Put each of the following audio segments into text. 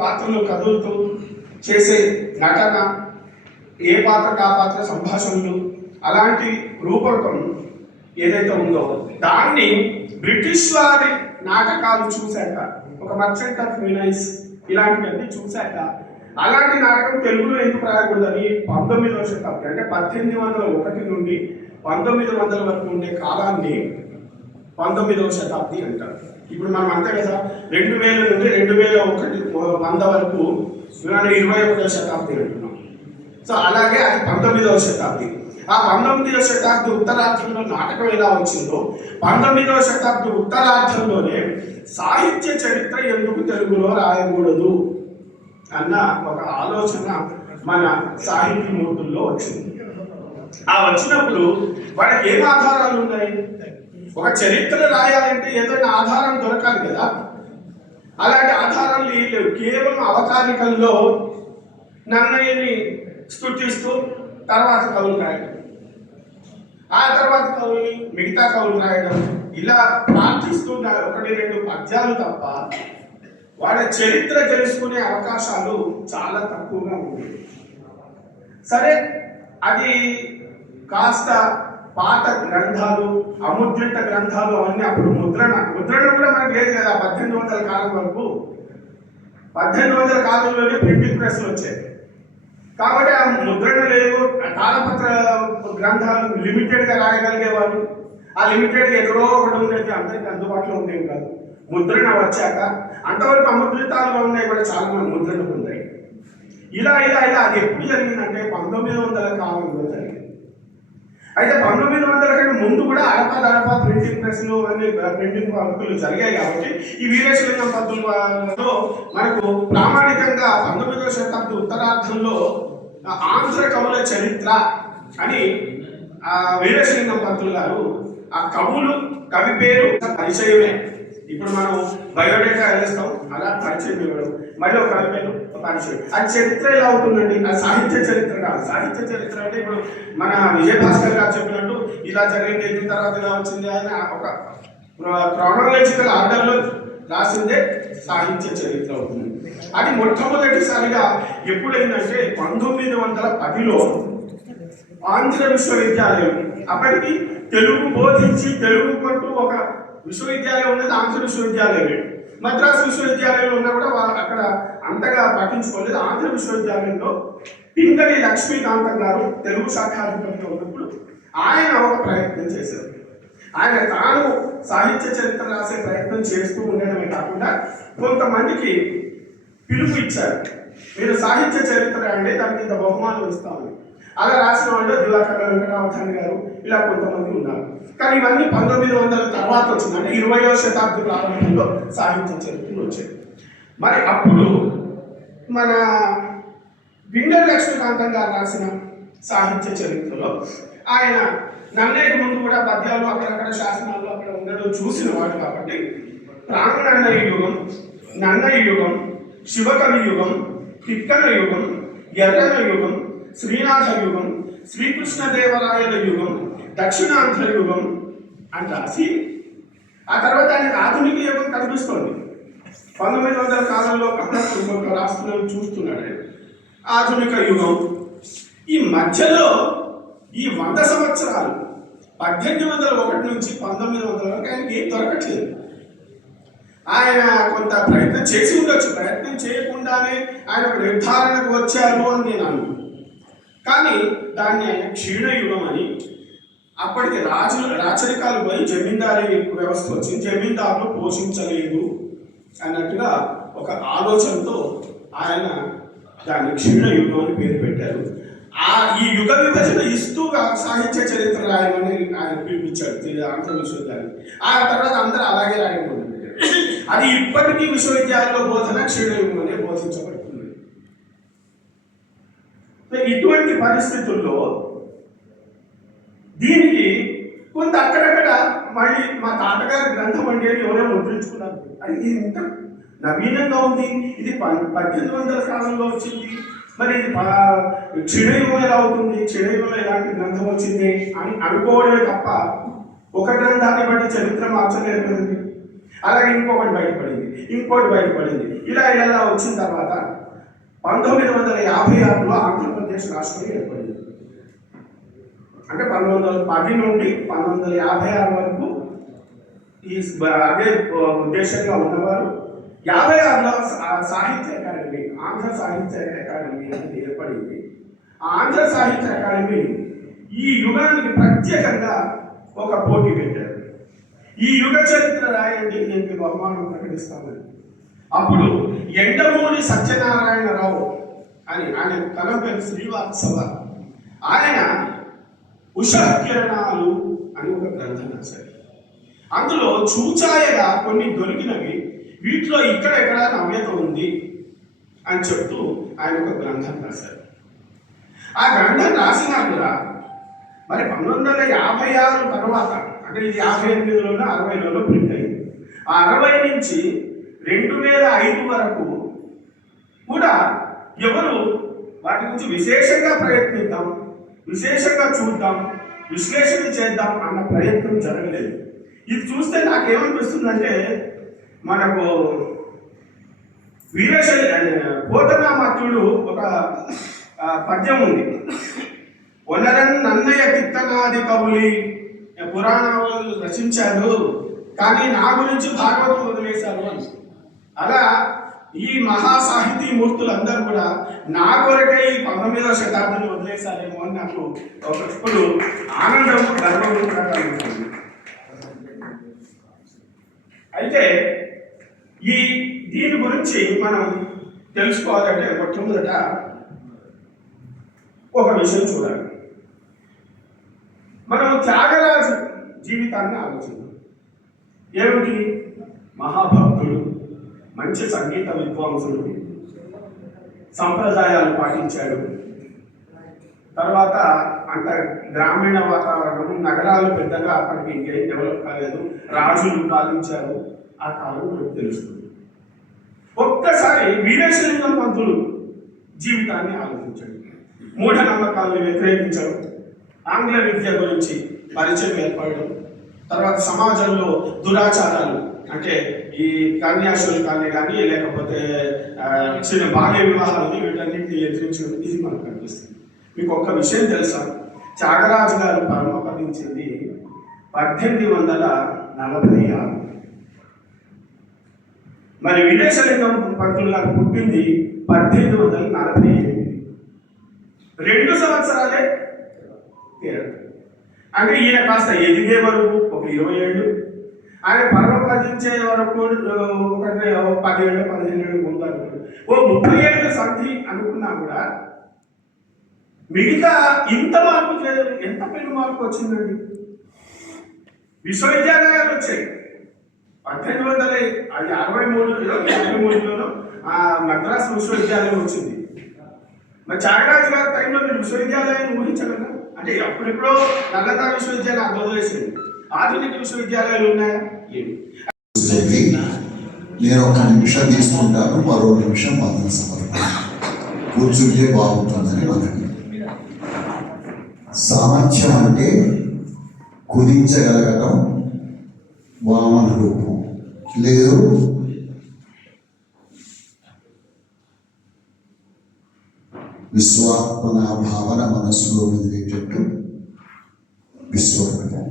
పాత్రలు కదులుతూ చేసే నటన, ఏ పాత్రకు ఆ పాత్ర సంభాషణలు, అలాంటి రూపకం ఏదైతే ఉందో దాన్ని బ్రిటిష్ వారి నాటకాలు చూశాక, ఒక మర్చెంట్ ఆఫ్ వెనైస్ ఇలాంటివన్నీ చూశాక అలాంటి నాటకం తెలుగులో ఎందుకు రాయకూడదని 19వ శతాబ్ది అంటే 1801 నుండి 1900 వరకు ఉండే కాలాన్ని 19వ శతాబ్ది అంటారు. ఇప్పుడు మనం అంతే కదా 2000 నుండి 2100 వరకు 21వ శతాబ్ది అంటున్నాం. సో అలాగే అది 19వ శతాబ్ది. ఆ 19వ శతాబ్ది ఉత్తరార్ధంలో నాటకం ఎలా వచ్చిందో 19వ శతాబ్ది ఉత్తరార్ధంలోనే సాహిత్య చరిత్ర ఎందుకు తెలుగులో రాయకూడదు అన్న ఒక ఆలోచన మన సాహితీ మూర్తుల్లో వచ్చింది. ఆ వచ్చినప్పుడు వాళ్ళకి ఏం ఆధారాలు ఉన్నాయి? ఒక చరిత్ర రాయాలంటే ఏదైనా ఆధారం దొరకాలి కదా. అలాంటి ఆధారాలు లేవు. కేవలం అవతారికల్లో నన్నయ్యని స్తుతిస్తూ తర్వాత కవులు రాయడం, ఆ తర్వాత కవులు మిగతా కవులు రాయడం, ఇలా ప్రార్థిస్తూ 1-2 పద్యాలు తప్ప వాళ్ళ చరిత్ర తెలుసుకునే అవకాశాలు చాలా తక్కువగా ఉండేవి. సరే, అది కాస్త పాత గ్రంథాలు, అముద్రిత గ్రంథాలు అవన్నీ అప్పుడు ముద్రణ కూడా మనకు లేదు కదా. 1800 కాలం వరకు 1800 కాలంలోనే ప్రింటింగ్ ప్రెస్లు వచ్చాయి కాబట్టి ఆ ముద్రణ లేవు. తాళపత్ర గ్రంథాలు లిమిటెడ్గా రాయగలిగేవారు. ఆ లిమిటెడ్గా ఎక్కడో ఒకటి ఉండేది, అందరికీ అందుబాటులో ఉండేవి కాదు. ముద్రణ వచ్చాక అంతవరకు అముద్రితాలుగా ఉన్నాయి కూడా చాలా మంది ముద్రణలు ఉన్నాయి. ఇలా అది ఎప్పుడు జరిగిందంటే 1900 కాలంలో జరిగింది. అయితే 1900 కంటే ముందు కూడా అడపా ప్రింటింగ్ ప్రెస్లు అన్ని ప్రింటింగ్ వర్కులు జరిగాయి కాబట్టి ఈ వీరేశలింగం పంతులతో మనకు ప్రామాణికంగా 19వ శతాబ్ది ఉత్తరార్ధంలో ఆంధ్ర కవుల చరిత్ర అని వీరేశలింగం పంతులు గారు ఆ కవి పేరు పరిచయమే. ఇప్పుడు మనం బయోడేటా వేస్తాం, అలా పరిచయం ఇవ్వడం, మళ్ళీ ఒక కవి పేరు పరిచయం. అది చరిత్ర ఎలా అవుతుందండి? అది సాహిత్య చరిత్ర కాదు. సాహిత్య చరిత్ర అంటే ఇప్పుడు మన విజయభాస్కర్ గారు చెప్పినట్టు ఇలా జరిగింది, దీని తర్వాత ఇలా వచ్చింది అని ఒక క్రానలాజికల్ ఆర్డర్లో రాసిందే సాహిత్య చరిత్ర అవుతుంది. అది మొట్టమొదటిసారిగా ఎప్పుడైందంటే 1910లో ఆంధ్ర విశ్వవిద్యాలయం, అప్పటికి తెలుగు బోధించి తెలుగు పట్టు ఒక విశ్వవిద్యాలయం ఉన్నది ఆంధ్ర విశ్వవిద్యాలయమే. మద్రాసు విశ్వవిద్యాలయంలో ఉన్నా కూడా అక్కడ అంతగా పట్టించుకోలేదు. ఆంధ్ర విశ్వవిద్యాలయంలో పింగళి లక్ష్మీకాంతం గారు తెలుగు శాఖాధిపతిగా ఉన్నప్పుడు ఆయన ఒక ప్రయత్నం చేశారు. ఆయన తాను సాహిత్య చరిత్ర రాసే ప్రయత్నం చేస్తూ ఉండడమే కాకుండా కొంతమందికి పిలుపు ఇచ్చారు, మీరు సాహిత్య చరిత్ర అంటే దానికి ఇంత బహుమానం ఇస్తామని. అలా రాసిన వాళ్ళు దివాకర్ వెంకటావధాని గారు, ఇలా కొంతమంది ఉన్నారు. కానీ ఇవన్నీ 1900 తర్వాత వచ్చింది. అంటే 20వ శతాబ్ది ప్రారంభంలో సాహిత్య చరిత్రలు వచ్చాయి. మరి అప్పుడు మన పింగళి లక్ష్మీకాంతం గారు రాసిన సాహిత్య చరిత్రలో ఆయన నన్నయ్యకు ముందు కూడా పద్యాలు అక్కడక్కడ శాసనాలు అక్కడ ఉండడం చూసిన వాడు కాబట్టి ప్రాంగణన్నయ్య యుగం, నన్నయ్య యుగం, శివకవి యుగం, తిక్కన యుగం, ఎర్రన యుగం, శ్రీనాథ యుగం, శ్రీకృష్ణదేవరాయల యుగం, దక్షిణాంధ్ర యుగం అని రాసి ఆ తర్వాత ఆయన ఆధునిక యుగం కనిపిస్తోంది. 1900 కాలంలో కథ రాష్ట్రంలో చూస్తున్నాడు ఆధునిక యుగం. ఈ మధ్యలో ఈ 100 సంవత్సరాలు 1801 నుంచి 1900 వరకు ఆయనకి ఏం దొరకట్లేదు. ఆయన కొంత ప్రయత్నం చేసి ఉండొచ్చు, ప్రయత్నం చేయకుండానే ఆయన ఒక నిర్ధారణకు వచ్చారు అని నేను అన్నాను. కానీ దాన్ని ఆయన క్షీణయుగం అని, అప్పటికి రాచరికాలు పోయి జమీందారీ వ్యవస్థ వచ్చింది, జమీందారులు పోషించలేదు అన్నట్టుగా ఒక ఆలోచనతో ఆయన దాన్ని క్షీణయుగం అని పేరు పెట్టారు. ఈ యుగ విభజన ఇస్తూ సాహిత్య చరిత్ర రాయమని ఆయన పిలిపించాడు ఆంధ్ర విశ్వవిద్యాలయం. ఆ తర్వాత అందరూ అలాగే రాయడం మొదలుపెట్టారు. అది ఇప్పటికీ విశ్వవిద్యాలయంలో బోధన క్షీణయుగం అనే బోధించబడుతుంది. ఇటువంటి పరిస్థితుల్లో దీనికి కొంత అక్కడక్కడ మళ్ళీ మా తాతగారి గ్రంథం అంటే ఎవరో ముద్రించుకున్నారు. అది ఇంత నవీనంగా ఉంది, ఇది 1800 కాలంలో వచ్చింది, మరి ఇది క్షీణయుగం ఎలా అవుతుంది, క్షీణయుగంలో ఎలాంటి గ్రంథం వచ్చింది అని అనుకోవడమే తప్ప ఒక గ్రంథాన్ని బట్టి చరిత్ర మార్చలేదు కదండి. అలాగే ఇంకొకటి బయటపడింది, ఇంకోటి బయటపడింది. ఇలా వచ్చిన తర్వాత 1956లో ఆంధ్రప్రదేశ్ రాష్ట్రం ఏర్పడింది. అంటే 1910 నుండి 1956 వరకు ఈ అదే ఉద్దేశంగా ఉన్నవారు 56లో సాహిత్య అకాడమీ, ఆంధ్ర సాహిత్య అకాడమీ అనేది ఏర్పడింది. ఆ ఆంధ్ర సాహిత్య అకాడమీ ఈ యుగానికి ప్రత్యేకంగా ఒక పోటీ పెట్టారు. ఈ యుగ చరిత్ర రాయండి, నేను బహుమానం ప్రకటిస్తామని. అప్పుడు ఎండమూరి సత్యనారాయణరావు అని, ఆయన తన పేరు శ్రీవాత్సవ, ఆయన ఉషకిరణాలు అని ఒక గ్రంథం రాశారు. అందులో చూచాయగా కొన్ని దొరికినవి, వీటిలో ఇక్కడ నవ్యత ఉంది అని చెప్తూ ఆయన ఒక గ్రంథం రాశారు. ఆ గ్రంథం రాసినా కూడా మరి 1956 తర్వాత, అంటే ఇది 58లోనో 60లోనో ప్రింట్ అయింది. ఆ 60 నుంచి 2005 వరకు కూడా ఎవరు వాటి గురించి విశేషంగా ప్రయత్నిద్దాం, విశేషంగా చూద్దాం, విశ్లేషణ చేద్దాం అన్న ప్రయత్నం జరగలేదు. ఇది చూస్తే నాకేమనిపిస్తుందంటే, మనకు పోతనామాత్యుడు ఒక పద్యం ఉంది, వనరన్ నన్నయ్య కీర్తనాది కవులి పురాణాలు రచించారు, కానీ నా గురించి భాగవతం వదిలేశారు అని. అలా ఈ మహాసాహితీ మూర్తులందరూ కూడా నా కొరకై 19వ శతాబ్దాన్ని వదిలేశారేమో అని నాకు ఒకప్పుడు ఆనందం, గర్వం కలుగుతుంది. అయితే దీని గురించి మనం తెలుసుకోవాలంటే మొట్టమొదట ఒక విషయం చూడాలి. మనం త్యాగరాజు జీవితాన్ని ఆలోచిద్దాం. ఏమిటి? మహాభక్తుడు, మంచి సంగీత విద్వాంసుడు, సంప్రదాయాలు పాటించాడు. తర్వాత అంత గ్రామీణ వాతావరణం, నగరాలు పెద్దగా అప్పటికి ఇంకేం డెవలప్ కాలేదు, రాజులు పాలించారు. ఆ కాలం మనకు తెలుస్తుంది. ఒక్కసారి వీరేశలింగం పంతులు జీవితాన్ని ఆలోచించండి. మూఢనమ్మకాలను వ్యతిరేకించడం, ఆంగ్ల విద్య గురించి పరిచయం ఏర్పడడం, తర్వాత సమాజంలో దురాచారాలు, అంటే ఈ కన్యాశుల్కాన్ని కానీ లేకపోతే చిన్న బాల్య వివాహాలని, వీటన్నింటినీ ఎదిరించడం, ఇది మనకు కనిపిస్తుంది. మీకు ఒక్క విషయం తెలుసా? త్యాగరాజు గారు పరమపదించింది 1846. మరి వీరేశలింగం పంతులు గారు పుట్టింది 1848. 2 సంవత్సరాలే తేడా. అంటే ఈయన కాస్త ఎదిగే వరకు ఒక 20 ఏళ్ళు, ఆయన పరమపదించే వరకు ఒక 10 ఏళ్ళు 15 ఏళ్ళు ముందు అనుకుంటారు. ఓ 30 ఏళ్ళు సంధి అనుకున్నా కూడా మిగతా ఇంత మార్పు చేయలేదు. ఎంత పెను మార్పు వచ్చిందండి? విశ్వవిద్యాలయాలు వచ్చాయి. 1863లోనో మద్రాసు విశ్వవిద్యాలయం వచ్చింది. మరి త్యాగరాజు గారి టైంలో మీరు విశ్వవిద్యాలయాన్ని ఊహించగలరా? అంటే అప్పుడెప్పుడో నల్లతా విశ్వవిద్యాలయం వదిలేసింది. ఆధునిక విశ్వవిద్యాలయాలు ఉన్నాయా? ఏమి? నేను ఒక నిమిషం తీసుకుంటాను, మరో నిమిషం వందన సమర్పణ కూర్చుంటే బాగుంటుందని మనకి. సామర్థ్యం అంటే కుదించగలగటం, వామన రూపం, లేదు విశ్వాత్మన భావన మనస్సులో మెదిలేటట్టు విశ్వరూపం.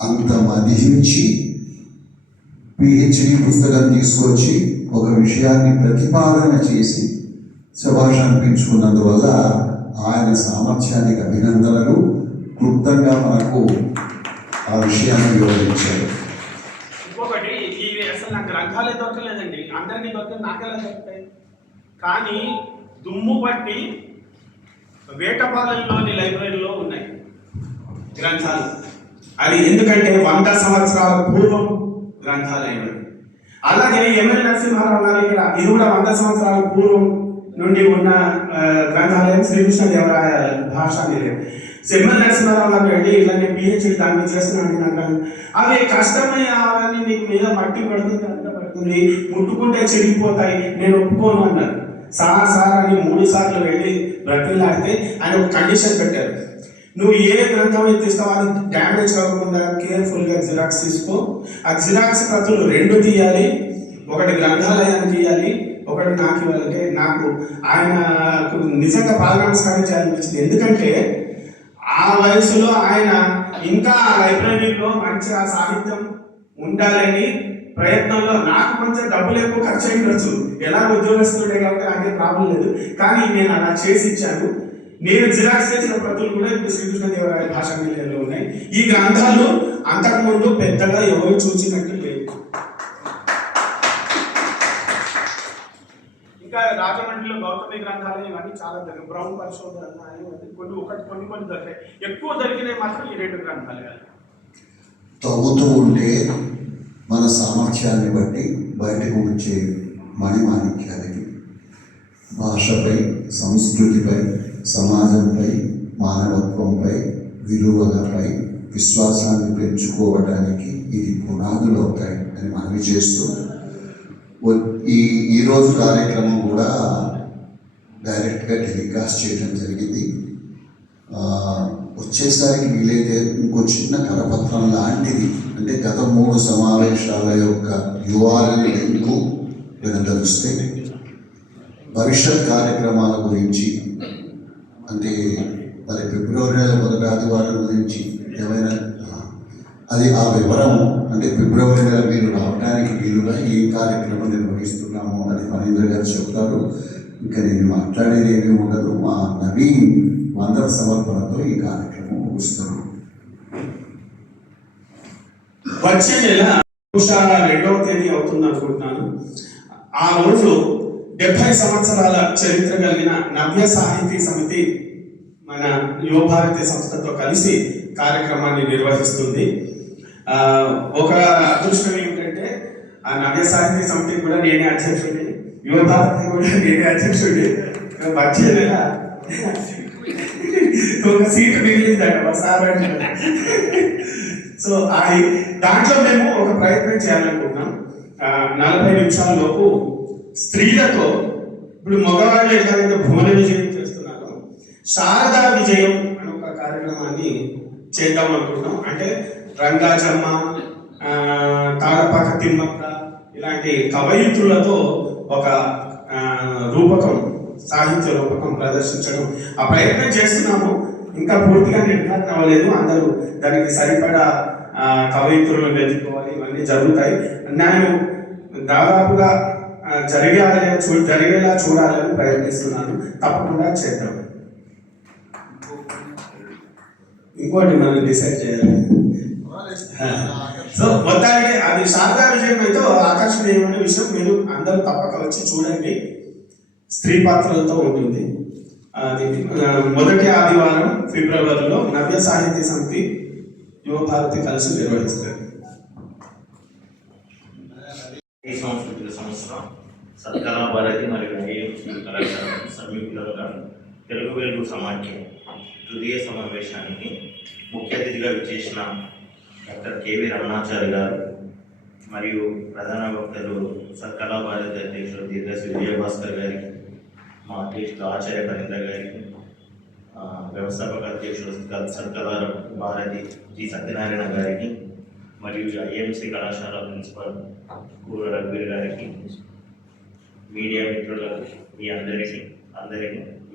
అంత మదించి పిహెచ్డి పుస్తకం తీసుకొచ్చి ఒక విషయాన్ని ప్రతిపాదన చేసి శభాష్ అనిపించుకున్నందువల్ల ఆయన సామర్థ్యానికి అభినందనలు. క్లుప్తంగా మనకు ఆ విషయాన్ని వివరించారు. ఇంకొకటి, ఇవి అసలు నాకు గ్రంథాలే దొరకలేదండి. అందరికీ దొరికిన నాకెలా దొరుకుతాయి? కానీ దుమ్ము పట్టి వేటపాలెంలోని లైబ్రరీలో ఉన్నాయి గ్రంథాలు. అది ఎందుకంటే 100 సంవత్సరాల పూర్వం గ్రంథాలయం. అలాగే ఎంఎల్ నరసింహారావు గారు ఇక్కడ, ఇది కూడా 100 సంవత్సరాల పూర్వం నుండి ఉన్న గ్రంథాలయం, శ్రీకృష్ణదేవరాయ భాషా నిలయం. ఎంఎల్ నరసింహారావు గారు వెళ్ళి ఇలా నేను పిహెచ్డి దాన్ని చేస్తున్నాను నాకు, అవి కష్టమయ్యే, అవన్నీ నీకు మీద మట్టి పడుతుంది, అంత పడుతుంది, ముట్టుకుంటే చెడిపోతాయి, నేను ఒప్పుకోను అన్నారు. సార్ అని 3 సార్లు వెళ్ళి బ్రతిలాడితే ఆయన ఒక కండిషన్ పెట్టారు, నువ్వు ఏ గ్రంథం అయితే ఇస్తావో అది డ్యామేజ్ కాకుండా కేర్ఫుల్గా జిరాక్స్ తీసుకో. ఆ జిరాక్స్ ప్రతులు 2 తీయాలి, ఒకటి గ్రంథాలయానికి ఇవ్వాలి, ఒకటి నాకు ఇవ్వాలంటే నాకు ఆయనకు నిజంగా పాదనమస్కారం చేయాలనిపించింది. ఎందుకంటే ఆ వయసులో ఆయన ఇంకా ఆ లైబ్రరీలో మంచిగా సాహిత్యం ఉండాలని ప్రయత్నంలో నాకు కొంచెం డబ్బులు ఎక్కువ ఖర్చు అయ్యవచ్చు, ఎలా ఉద్యోగస్తుడే కాబట్టి నాకేం ప్రాబ్లం లేదు, కానీ నేను అలా చేసి ఇచ్చాను. నేను జిరాక్స్ చేసిన ప్రతులు కూడా ఇప్పుడు శ్రీకృష్ణదేవరాయ భాషా నిలయంలో ఉన్నాయి. ఈ గ్రంథాలు అంతకుముందు పెద్దగా ఎవరు చూసినట్టు లేదు. ఇంకా రాజమండ్రిలో గౌతమి గ్రంథాలు ఇవన్నీ చాలా దొరికాయి. బ్రౌన్ పరిశోధన కొన్ని దొరికాయి. ఎక్కువ దొరికినాయి మాత్రం ఈ 2 గ్రంథాలు. తవ్వుతూ ఉంటే మన సామర్థ్యాన్ని బట్టి బయటకు వచ్చే మణిమాణిక్యాలకి భాషపై, సంస్కృతిపై, సమాజంపై, మానవత్వంపై, విలువలపై విశ్వాసాన్ని పెంచుకోవడానికి ఇది పునాదులు అవుతాయి అని మనవి చేస్తూ ఈరోజు కార్యక్రమం కూడా డైరెక్ట్గా టెలికాస్ట్ చేయడం జరిగింది. వచ్చేసరికి వీలైతే ఇంకో చిన్న కరపత్రం లాంటిది, అంటే గత 3 సమావేశాల యొక్క URL లింకు వినదలుస్తే భవిష్యత్ కార్యక్రమాల గురించి, అంటే మరి ఫిబ్రవరి నెల 1వ ఆదివారం గురించి ఏమైనా అది ఆ వివరము, అంటే ఫిబ్రవరి నెల మీరు రావడానికి వీలుగా ఏ కార్యక్రమం నిర్వహిస్తున్నామో అది ఫణీంద్ర గారు చెప్తారు. ఇంకా నేను మాట్లాడేది ఏమీ ఉండదు. మా నవీన్ వందన సమర్పణతో ఈ కార్యక్రమం ముగుస్తున్నాం. వచ్చే నెల 2వ తేదీ అవుతుంది అనుకుంటున్నాను. ఆ రోజు 70 సంవత్సరాల చరిత్ర కలిగిన నవ్య సాహితీ సమితి మన యువభారతి సంస్థతో కలిసి కార్యక్రమాన్ని నిర్వహిస్తుంది. ఒక అదృష్టం ఏమిటంటే ఆ నవ్య సాహితీ సమితి కూడా నేనే అధ్యక్షుడి, యువభారతి కూడా నేనే అధ్యక్షుడి. వచ్చే నెల ఒక సీటు మిగిలిందట సార్ అంటే. సో దాంట్లో మేము ఒక ప్రయత్నం చేయాలనుకుంటున్నాం. 40 నిమిషాల లోపు స్త్రీలతో, ఇప్పుడు మగవాళ్ళు ఎట్లాగైతే భువన విజయం చేస్తున్నారో శారదా విజయం అనే ఒక కార్యక్రమాన్ని చేద్దాం అనుకుంటున్నాం. అంటే రంగాజమ్మ, తాళపాక తిమ్మక్క ఇలాంటి కవయిత్రులతో ఒక రూపకం, సాహిత్య రూపకం ప్రదర్శించడం ఆ ప్రయత్నం చేస్తున్నాము. ఇంకా పూర్తిగా నిర్ధారణ అవ్వలేదు. అందరూ దానికి సరిపడా కవయిత్రులను వెతుక్కోవాలి, ఇవన్నీ జరుగుతాయి. నేను దాదాపుగా జరిగేలా చూడాలని ప్రయత్నిస్తున్నాను. తప్పకుండా చేద్దాం. ఇంకోటి మనం డిసైడ్ చేయాలి. సో మొత్తానికి అది శారదా విజయం అయితే ఆకర్షణీయమైన విషయం. మీరు అందరూ తప్పక వచ్చి చూడండి. స్త్రీ పాత్రలతో ఉంటుంది. అది మొదటి ఆదివారం ఫిబ్రవరిలో నవ్య సాహితీ సమితి యువభారతి కలిసి నిర్వహిస్తారు. ఈ సంస్కృతిక సంవత్సరం సత్కళా భారతి మరియు కళాశాల సంయుక్తంగా తెలుగు వెలుగు సమాఖ్య తృతీయ సమావేశానికి ముఖ్య అతిథిగా విచ్చేసిన డాక్టర్ కేవి రమణాచారి గారు మరియు ప్రధాన వక్తలు సత్కళా భారతి అధ్యక్షులు దీర్ఘశ్రీ విజయభాస్కర్ గారికి, మా అధ్యక్షులు ఆచార్య ఫణీంద్ర గారికి, వ్యవస్థాపక అధ్యక్షులు సత్కళా భారతి జి సత్యనారాయణ గారికి మరియు ఐఎంసీ కళాశాల ప్రిన్సిపల్ కూర రఘువీర్ గారికి, మీడియా మిత్రులకు, మీ అందరికీ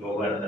యువభారత